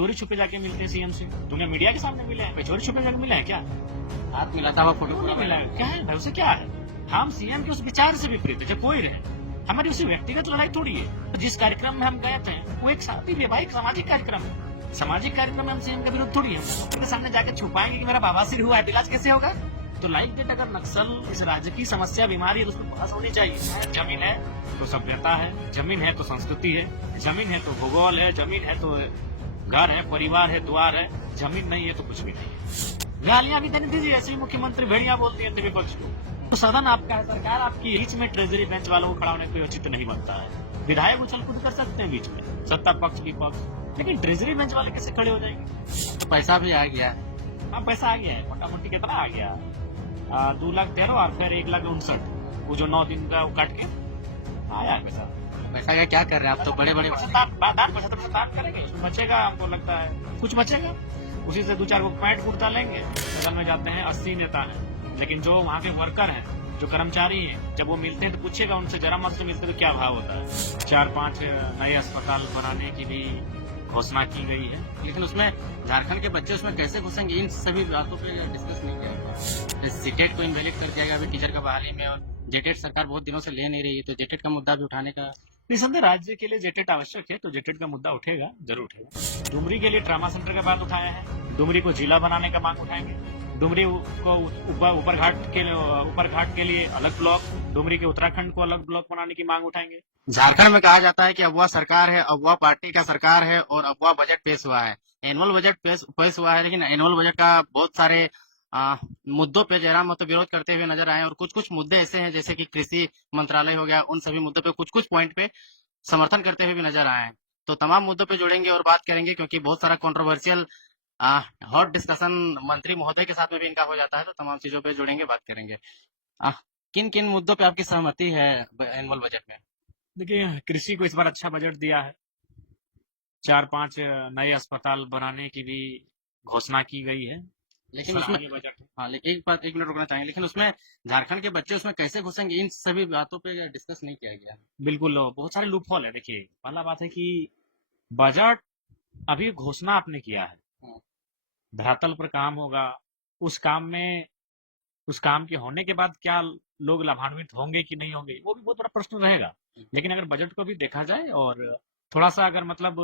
चोरी छुपे जाके मिलते हैं सीएम से। तुमने मीडिया के सामने मिले हैं, चोरी छुपे जाके मिले हैं क्या? हाथ मिलाता हुआ फोटो क्यों नहीं मिला है? क्या है भाई, उसे क्या है? हम सीएम के उस विचार से विपरीत है, चाहे कोई रहे। हमारी उसी व्यक्तिगत लड़ाई थोड़ी है। तो जिस कार्यक्रम में हम गए थे वो एक शादी वैवाहिक सामाजिक कार्यक्रम है। सामाजिक कार्यक्रम में हम सीएम का विरोध थोड़ी है। उनके सामने जाके छुपाएंगे कि मेरा बवासीर हुआ है, इलाज कैसे होगा? तो लाइक डेट अगर नक्सल इस राज्य की समस्या बीमारी है तो उसमें बहस होनी चाहिए। जमीन है तो सभ्यता है, जमीन है तो संस्कृति है, जमीन है तो भूगोल है, जमीन है तो घर है, परिवार है, द्वार है। जमीन नहीं है तो कुछ भी नहीं है। गालियां भी देने दीजिए, ऐसे ही मुख्यमंत्री भेड़िया बोलती है विपक्ष को। तो सदन आपका है, सरकार आपकी। बीच में ट्रेजरी बेंच वालों को खड़ा होने कोई उचित नहीं बनता है। विधायक उछल कूद कर सकते हैं बीच में, सत्ता पक्ष विपक्ष, लेकिन ट्रेजरी बेंच वाले कैसे खड़े हो जाएंगे? तो पैसा भी आ गया। हाँ, पैसा आ गया है, मोटा मोटी कितना आ गया? 2,13,000 और फिर 1,59,000, वो जो 9 दिन का वो काट के आया है पैसा। पैसा का क्या कर रहे हैं आप? तो बड़े बड़े दान करेंगे, उसमें बचेगा, हमको लगता है कुछ बचेगा। उसी से 2-4 को पैंट कुर्ता लेंगे। सदन में जाते हैं 80 नेता हैं, लेकिन जो वहाँ के वर्कर हैं, जो कर्मचारी हैं, जब वो मिलते हैं तो पूछेगा उनसे, जरा मत से मिलते तो क्या भाव होता है। 4-5 नए अस्पताल बनाने की भी घोषणा की गई है, लेकिन उसमें झारखंड के बच्चे उसमें कैसे घुसेंगे, इन सभी बातों पे डिस्कस नहीं किया गया। सीटेट को इनवैलिड कर दिया गया अभी टीचर का बहाली में, और जेटेट सरकार बहुत दिनों से ले नहीं रही है, तो जेटेट का मुद्दा भी उठाने का निसंदेह राज्य के लिए जेटेट आवश्यक है, तो जेटेट का मुद्दा उठेगा, जरूर उठेगा। डुमरी के लिए ट्रामा सेंटर का बात उठाया है, डुमरी को जिला बनाने का मांग उठाएंगे, डुमरी को ऊपर घाट के लिए अलग ब्लॉक, डुमरी के उत्तराखंड को अलग ब्लॉक बनाने की मांग उठाएंगे। झारखंड में कहा जाता है कि अगवा सरकार है, अगवा पार्टी का सरकार है और अगवा बजट पेश हुआ है, एनुअल बजट पेश हुआ है, लेकिन एनुअल बजट का बहुत सारे मुद्दों पे जयराम महतो विरोध करते हुए नजर आए, और कुछ कुछ मुद्दे ऐसे हैं जैसे कि कृषि मंत्रालय हो गया, उन सभी मुद्दों पे कुछ कुछ पॉइंट पे समर्थन करते हुए भी नजर आए हैं। तो तमाम मुद्दों पे जुड़ेंगे और बात करेंगे, क्योंकि बहुत सारा कंट्रोवर्शियल हॉट डिस्कशन मंत्री महोदय के साथ में भी इनका हो जाता है, तो तमाम चीजों पे जुड़ेंगे, बात करेंगे। किन किन मुद्दों पे आपकी सहमति है एनुअल बजट में? देखिए, कृषि को इस बार अच्छा बजट दिया है। 4-5 नए अस्पताल बनाने की भी घोषणा की गई है, लेकिन उसमें बजट है। हाँ, लेकिन एक मिनट रुकना चाहेंगे, लेकिन उसमें झारखंड के बच्चे उसमें कैसे घुसेंगे, इन सभी बातों पे डिस्कस नहीं किया गया। बिल्कुल, बहुत सारे लूप होल है। देखिए, पहला बात है कि बजट अभी घोषणा आपने किया है, धरातल पर काम होगा। उस काम में उस काम के होने के बाद क्या लोग लाभान्वित होंगे कि नहीं होंगे, वो भी बहुत बड़ा प्रश्न रहेगा। लेकिन अगर बजट को भी देखा जाए और थोड़ा सा अगर मतलब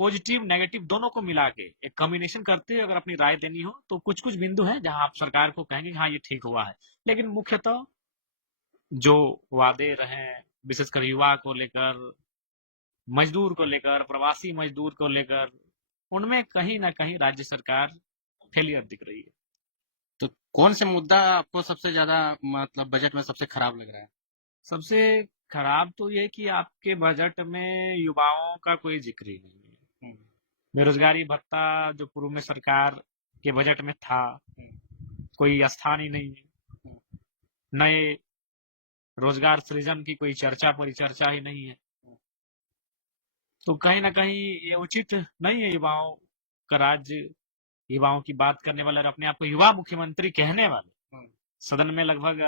पॉजिटिव नेगेटिव दोनों को मिला के एक कॉम्बिनेशन करते हुए अगर अपनी राय देनी हो, तो कुछ कुछ बिंदु हैं जहां आप सरकार को कहेंगे हाँ ये ठीक हुआ है। लेकिन मुख्यतः जो वादे रहे, विशेषकर युवा को लेकर, मजदूर को लेकर, प्रवासी मजदूर को लेकर, उनमें कहीं ना कहीं राज्य सरकार फेलियर दिख रही है। तो कौन से मुद्दा आपको सबसे ज्यादा मतलब बजट में सबसे खराब लग रहा है? सबसे खराब तो ये कि आपके बजट में युवाओं का कोई जिक्र ही नहीं है। बेरोजगारी भत्ता जो पूर्व में सरकार के बजट में था, कोई स्थान ही नहीं है। नए रोजगार सृजन की कोई चर्चा परिचर्चा ही नहीं है। तो कहीं ना कहीं ये उचित नहीं है। युवाओं का राज्य, युवाओं की बात करने वाले और अपने आप को युवा मुख्यमंत्री कहने वाले सदन में लगभग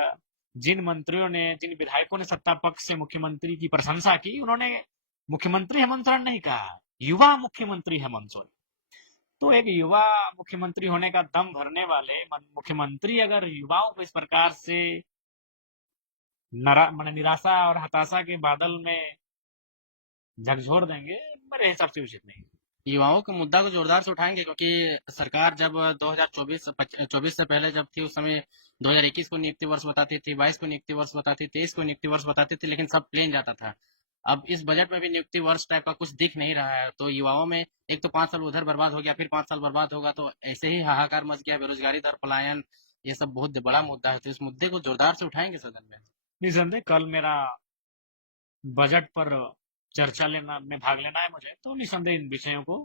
जिन मंत्रियों ने, जिन विधायकों ने सत्ता पक्ष से मुख्यमंत्री की प्रशंसा की, उन्होंने मुख्यमंत्री हेमंत सोरेन नहीं कहा, युवा मुख्यमंत्री हेमंत सोरेन। तो एक युवा मुख्यमंत्री होने का दम भरने वाले मुख्यमंत्री अगर युवाओं को इस प्रकार से निराशा और हताशा के बादल में झकझोर देंगे, मेरे हिसाब से उचित नहीं। युवाओं के मुद्दा को जोरदार से उठाएंगे, क्योंकि सरकार जब 2024 से पहले जब थी, उस समय 2021 को नियुक्ति वर्ष बताती थी, 22 को नियुक्ति वर्ष बताती थी, 23 को नियुक्ति वर्ष बताती थी, लेकिन सब प्लेन जाता था। अब इस बजट में भी नियुक्ति वर्ष टाइप का कुछ दिख नहीं रहा है, तो युवाओं में एक तो 5 साल उधर बर्बाद हो गया, फिर 5 साल बर्बाद होगा, तो ऐसे ही हाहाकार मच गया, बेरोजगारी दर, पलायन, ये सब बहुत बड़ा मुद्दा है। तो इस मुद्दे को जोरदार से उठाएंगे सदन में। निसंदेह कल मेरा बजट पर चर्चा में भाग लेना है मुझे, तो निसंदेह इन विषयों को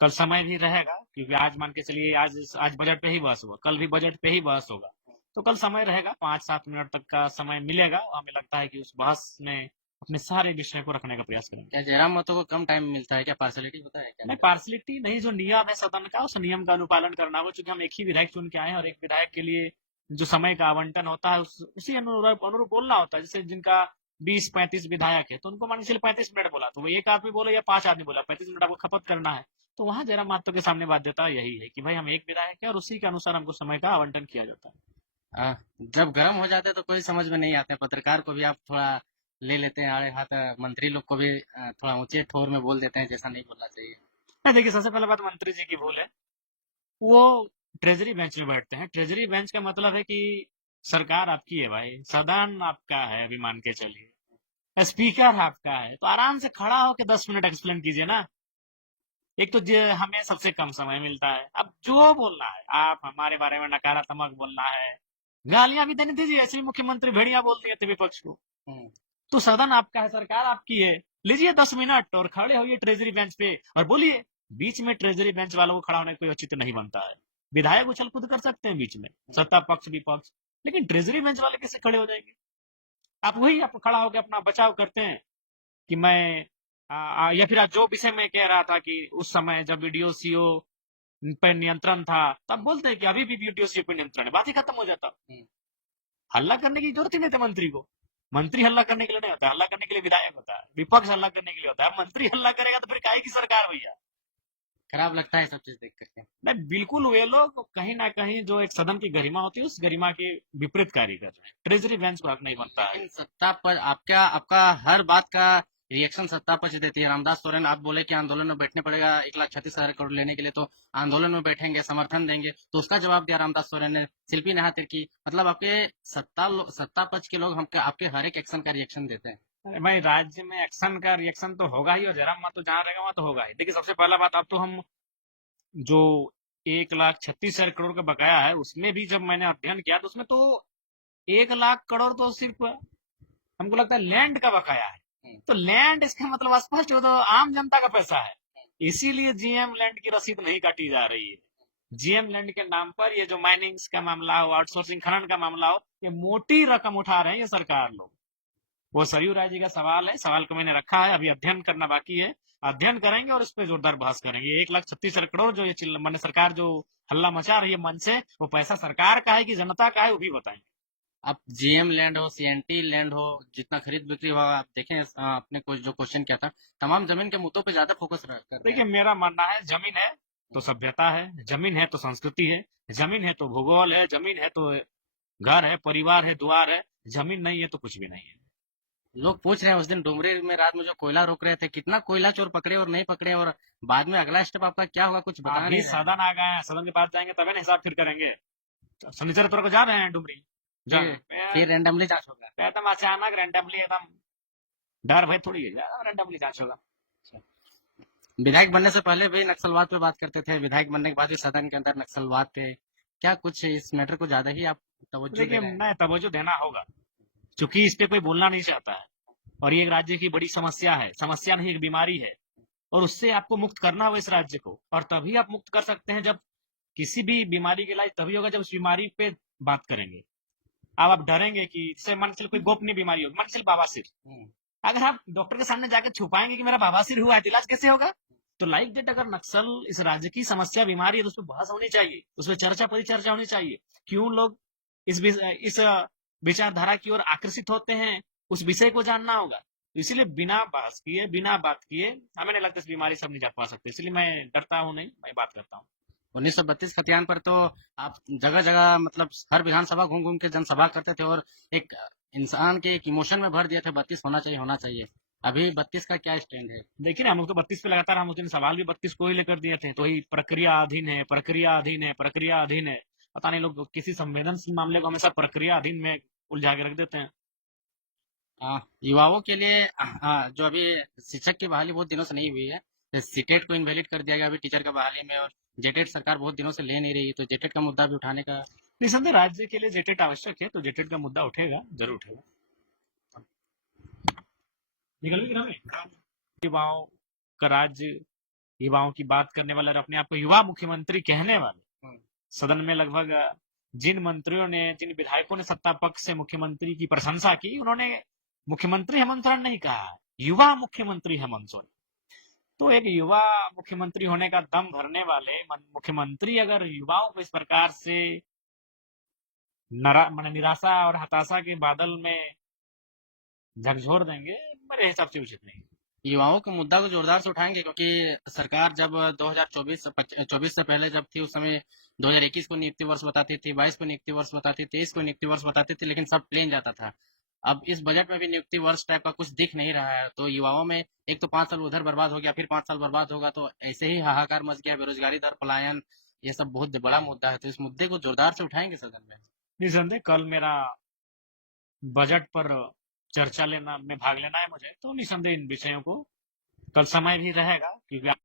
कल समय भी रहेगा, क्योंकि आज मान के चलिए आज बजट पे ही बहस हुआ, कल भी बजट पे ही बहस होगा, तो कल समय रहेगा, 5-7 मिनट तक का समय मिलेगा। हमें लगता है कि उस बहस में अपने सारे विषय को रखने का प्रयास करेंगे। क्या जयराम महतो को कम टाइम मिलता है? क्या पार्सलिटी होता है क्या? नहीं, पार्सलिटी नहीं, जो नियम है सदन का, उस नियम का अनुपालन करना हो। चूंकि हम एक ही विधायक चुन के आए हैं और एक विधायक के लिए जो समय का आवंटन होता है उसी अनुरूप बोलना होता है। जैसे जिनका 20-35 विधायक है, तो उनको मान के चलिए 35 मिनट बोला, तो वो एक आदमी बोले या 5 आदमी बोला, 35 मिनट आपको खपत करना है। तो वहां जयराम महतो के सामने बाध्यता यही है कि भाई हम एक विधायक है और उसी के अनुसार हमको समय का आवंटन किया जाता है। जब गर्म हो जाते हैं तो कोई समझ में नहीं आते, पत्रकार को भी आप थोड़ा ले लेते हैं आड़े हाथ, मंत्री लोग को भी थोड़ा ऊंचे ठोर में बोल देते हैं जैसा नहीं बोलना चाहिए। नहीं, देखिए सबसे पहले बात मंत्री जी की भूल है। वो ट्रेजरी बेंच में बैठते हैं। ट्रेजरी बेंच का मतलब है कि सरकार आपकी है भाई, सदन आपका है, अभी मान के चलिए स्पीकर आपका है, तो आराम से खड़ा होकर 10 मिनट एक्सप्लेन कीजिए ना। एक तो हमें सबसे कम समय मिलता है, अब जो बोलना है आप हमारे बारे में नकारात्मक बोलना है, गालियां भी देनी दीजिए, ऐसे ही मुख्यमंत्री भेड़िया बोल दिए थे विपक्ष को। तो सदन आपका है, सरकार आपकी है, लीजिए 10 मिनट और खड़े होइए ट्रेजरी बेंच पे और बोलिए। बीच में ट्रेजरी बेंच वालों को खड़ा होने का कोई औचित्य नहीं बनता है। विधायक उछल कूद कर सकते हैं बीच में, सत्ता पक्ष विपक्ष, लेकिन ट्रेजरी बेंच वाले कैसे खड़े हो जाएंगे? आप खड़ा होकर अपना बचाव करते हैं कि मैं या फिर आज जो विषय में कह रहा था कि उस समय जब वीडियो सीओ पे नियंत्रण था, तब बोलते हैं कि अभी भी वीडियो सीओ पे नियंत्रण है, बात ही खत्म हो जाता। हल्ला करने की जरूरत ही नहीं थी मंत्री को। मंत्री हल्ला करने के लिए नहीं होता, हल्ला करने के लिए विधायक होता है, विपक्ष हल्ला करने के लिए होता है। मंत्री हल्ला करेगा तो फिर काहे की सरकार भैया? खराब लगता है सब चीज देख करके। नहीं, बिल्कुल वे लोग कहीं ना कहीं जो एक सदन की गरिमा होती है उस गरिमा के विपरीत कार्य कर रहे हैं। ट्रेजरी बेंच को हक नहीं बनता है। लेकिन सत्ता पर आपका हर बात का रिएक्शन सत्ता पक्ष देती है। रामदास सोरेन आप बोले कि आंदोलन में बैठने पड़ेगा 1,36,000 करोड़ लेने के लिए, तो आंदोलन में बैठेंगे, समर्थन देंगे, तो उसका जवाब दिया रामदास सोरेन ने। शिल्पी नेहा तिर्की, मतलब आपके सत्ता पक्ष के लोग हमके आपके हर एक एक्शन का रिएक्शन देते हैं। अरे भाई, राज्य में एक्शन का रिएक्शन तो होगा ही, और जयराम महतो जहाँ रहेगा वहां तो होगा ही। देखिए सबसे पहला बात, अब तो हम जो 1,36,000 करोड़ का बकाया है उसमें भी जब मैंने अध्ययन किया तो उसमें तो 1 लाख करोड़ तो सिर्फ हमको लगता है लैंड का बकाया है। तो लैंड, इसका मतलब स्पष्ट हो, तो आम जनता का पैसा है। इसीलिए जीएम लैंड की रसीद नहीं काटी जा रही है। जीएम लैंड के नाम पर ये जो माइनिंग का मामला हो, आउटसोर्सिंग खनन का मामला हो, ये मोटी रकम उठा रहे हैं ये सरकार लोग। वो सरयू राय जी का सवाल है, सवाल को मैंने रखा है, अभी अध्ययन करना बाकी है। अध्ययन करेंगे और इस पर जोरदार बहस करेंगे। 1,36,000 करोड़ जो ये मैंने सरकार जो हल्ला मचा रही है मन से, वो पैसा सरकार का है कि जनता का है, वो भी बताएंगे। आप जीएम लैंड हो, सीएनटी लैंड हो, जितना खरीद बिक्री हुआ, आप देखें आपने कुछ जो क्वेश्चन किया था, तमाम जमीन के मुद्दों पे ज्यादा फोकस कर रहे देखिए हैं। मेरा मानना है, जमीन है तो सभ्यता है, जमीन है तो संस्कृति है, जमीन है तो भूगोल है, जमीन है तो घर है, परिवार है, द्वार है। जमीन नहीं है तो कुछ भी नहीं है। लोग पूछ रहे हैं उस दिन डुमरी में रात में जो कोयला रोक रहे थे, कितना कोयला चोर पकड़े और नहीं पकड़े, और बाद में अगला स्टेप आपका क्या होगा कुछ बता अभी नहीं रहे हैं। सदन आ गए हैं, सदन के पास जाएंगे तभी ना हिसाब फिर करेंगे। शनिचर को जा रहे हैं डुमरी, फिर रैंडमली जांच होगा। एकदम अचानक रैंडमली, एकदम डर भय थोड़ी है, रैंडमली जांच होगा। विधायक बनने से पहले भी नक्सलवाद पे बात करते थे, विधायक बनने के बाद भी सदन के अंदर नक्सलवाद पे, क्या कुछ इस मैटर को ज्यादा ही आप तवज्जो दे देखिए रहे हैं? मैं तवज्जो देना होगा, क्योंकि इस पे कोई बोलना नहीं चाहता है, और ये एक राज्य की बड़ी समस्या है, समस्या नहीं एक बीमारी है, और उससे आपको मुक्त करना होगा इस राज्य को। और तभी आप मुक्त कर सकते हैं जब किसी भी बीमारी का इलाज तभी होगा जब उस बीमारी पे बात करेंगे। अब आप डरेंगे कि जैसे मन से कोई गोपनीय बीमारी होगी, मन से बवासीर, अगर आप डॉक्टर के सामने जाकर छुपाएंगे कि मेरा बवासीर हुआ है तो इलाज कैसे होगा? तो लाइक डेट अगर नक्सल इस राज्य की समस्या बीमारी है तो उस पर बहस होनी चाहिए, उस पर चर्चा परिचर्चा होनी चाहिए। क्यों लोग इस विचारधारा की ओर आकर्षित होते हैं, उस विषय को जानना होगा। तो इसीलिए बिना बहस किए, बिना बात किए हमें नहीं लगता इस बीमारी से हम निजात पा सकते। इसलिए मैं डरता हूँ नहीं, मैं बात करता हूँ। 1932 खतियान पर तो आप जगह जगह मतलब हर विधानसभा घूम घूम के जनसभा करते थे और एक इंसान के एक इमोशन में भर दिए थे 32 होना चाहिए होना चाहिए। अभी 32 का क्या स्टैंड है? देखिए ना, हम लोग तो 32 पे लगातार, हम उस दिन सवाल भी 32 को ही लेकर दिए थे, तो ही प्रक्रिया अधीन है, प्रक्रिया अधीन है, प्रक्रिया अधीन है। पता नहीं लोग किसी संवेदनशील मामले को हमेशा प्रक्रिया अधीन में उलझा के रख देते हैं। युवाओं के लिए जो अभी शिक्षक की बहाली बहुत दिनों से नहीं हुई है, सीटेट को इनवैलिड कर दिया गया अभी टीचर का बहाली में, और जेटेट सरकार बहुत दिनों से ले नहीं रही, तो जेटेट का मुद्दा भी उठाने का। निसंदेह राज्य के लिए जेटेट आवश्यक है, तो जेटेट का मुद्दा उठेगा, जरूर उठेगा। निकल भी ग्राम में युवाओं का राज्य, युवाओं की बात करने वाले और अपने आप को युवा मुख्यमंत्री कहने वाले सदन में लगभग जिन मंत्रियों ने, जिन विधायकों ने सत्ता पक्ष से मुख्यमंत्री की प्रशंसा की, उन्होंने मुख्यमंत्री हेमंत सोरेन नहीं कहा, युवा मुख्यमंत्री हेमंत सोरेन। तो एक युवा मुख्यमंत्री होने का दम भरने वाले मुख्यमंत्री अगर युवाओं को इस प्रकार से निराशा और हताशा के बादल में झकझोर देंगे, मेरे हिसाब से उचित नहीं। युवाओं के मुद्दा को जोरदार से उठाएंगे, क्योंकि सरकार जब 2024 से पहले जब थी, उस समय 2021 को नियुक्ति वर्ष बताती थी, 22 को नियुक्ति वर्ष बताती थी, 23 को नियुक्ति वर्ष बताती थी, लेकिन सब प्लेन जाता था। अब इस बजट में भी नियुक्ति वर्ष टाइप का कुछ दिख नहीं रहा है, तो युवाओं में एक तो 5 साल उधर बर्बाद हो गया, फिर 5 साल बर्बाद होगा, तो ऐसे ही हाहाकार मच गया, बेरोजगारी दर, पलायन, ये सब बहुत बड़ा मुद्दा है। तो इस मुद्दे को जोरदार से उठाएंगे सदन में। निसंदेह कल मेरा बजट पर चर्चा लेना में भाग लेना है मुझे, तो निसंदेह इन विषयों को कल समय भी रहेगा, क्योंकि